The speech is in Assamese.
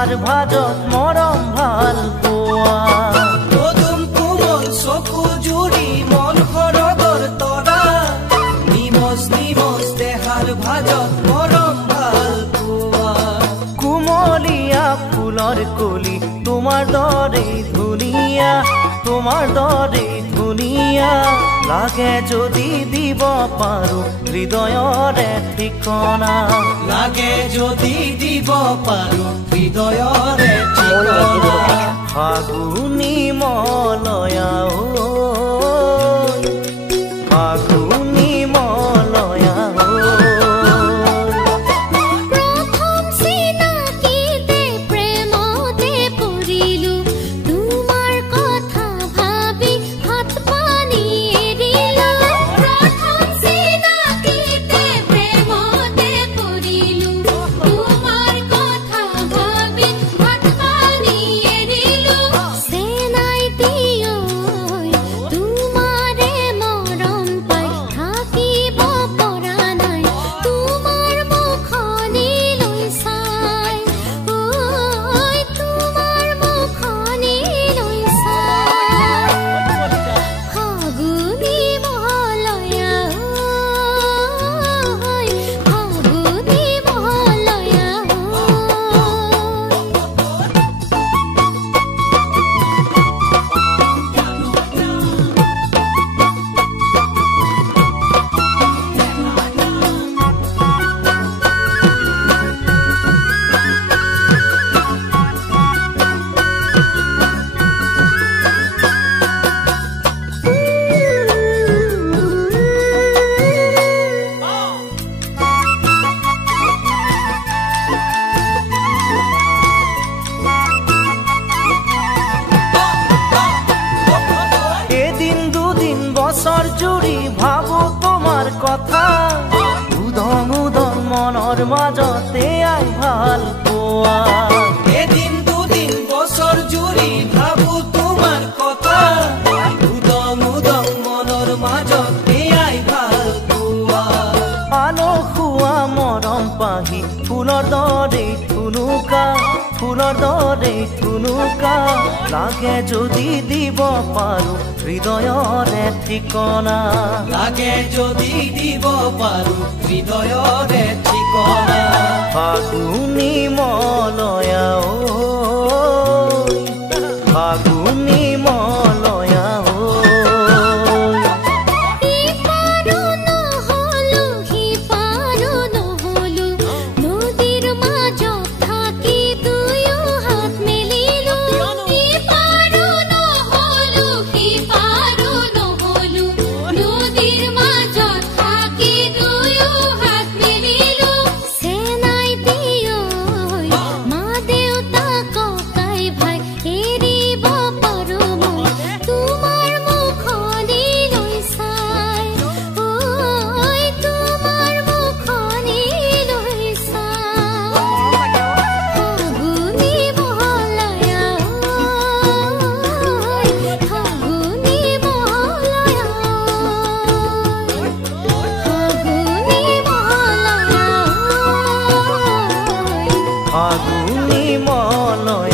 তোমাৰ ভাজত মৰম ভাল পোৱা পদুম কোমল চকু জুৰি মন শৰদৰ তৰা নিমজ নিমজ দেহাৰ ভাজত মৰম ভাল পোৱা কুমলীয়া ফুলৰ কলি তোমাৰ দৰে ধুনীয়া তোমাৰ দৰে ধুনীয়া লাগে যদি দিব পাৰো হৃদয়ৰে ঠিকনা লাগে যদি দিব পাৰো হৃদয়ৰে ঠিকনা ফাগুনী মলয়া ফাগুনী মলয়া প্ৰথম চিনাকিতে প্ৰেমতে পৰিলো তোমাৰ কথা ভাবি হাত পানী এৰিলো প্ৰথম চিনাকিতে প্ৰেমতে পৰিলো তোমাৰ কথা ভাবি হাত পানী এৰিলো চেনাই দিও তোমাৰে মৰম পাই থাকিব পৰা নাই তোমাৰ মুখনিলৈ চাই ঐ তোমাৰ মুখনিলৈ চাই ফাগুনী মহলয়া ফাগুনী মহলয়া এদিন দুদিন বছৰ জুৰি ভাবো তোমাৰ কথা উদং উদং মনৰ মাজতে আই ভাল পোৱা এদিন দুদিন বছৰ জুৰি ভাবো তোমাৰ কথা উদং উদং মনৰ মাজত এয়াই ভাল পোৱা আলসুৱা মৰম পাহি ফুলৰ দৰে থুনুকা ফুলৰ দৰে থুনুকা লাগে যদি দিব পাৰো হৃদয়ৰে ঠিকনা লাগে যদি দিব পাৰো হৃদয়ৰে ঠিকনা ফাগুনী মলয়া ফাগুনী মলয়া ইপাৰো নহলো সিপাৰো নহলো নদীৰ মাজত থাকি দুয়ো হাত মেলিলো ইপাৰো নহলো সিপাৰো নহলো নদীৰ মাজত থাকি দুয়ো হাত মেলিলো চেনাই দিও মা দেউতা ককাই ভাই এৰিব পাৰো মই তোমাৰ মুখনিলৈ চাই ঐ তোমাৰ মুখনিলৈ চাই ফাগুনী মহলয়া ফাগুনী মহলয়া ফাগুনী মহলয়া ফাগুনী মলয়া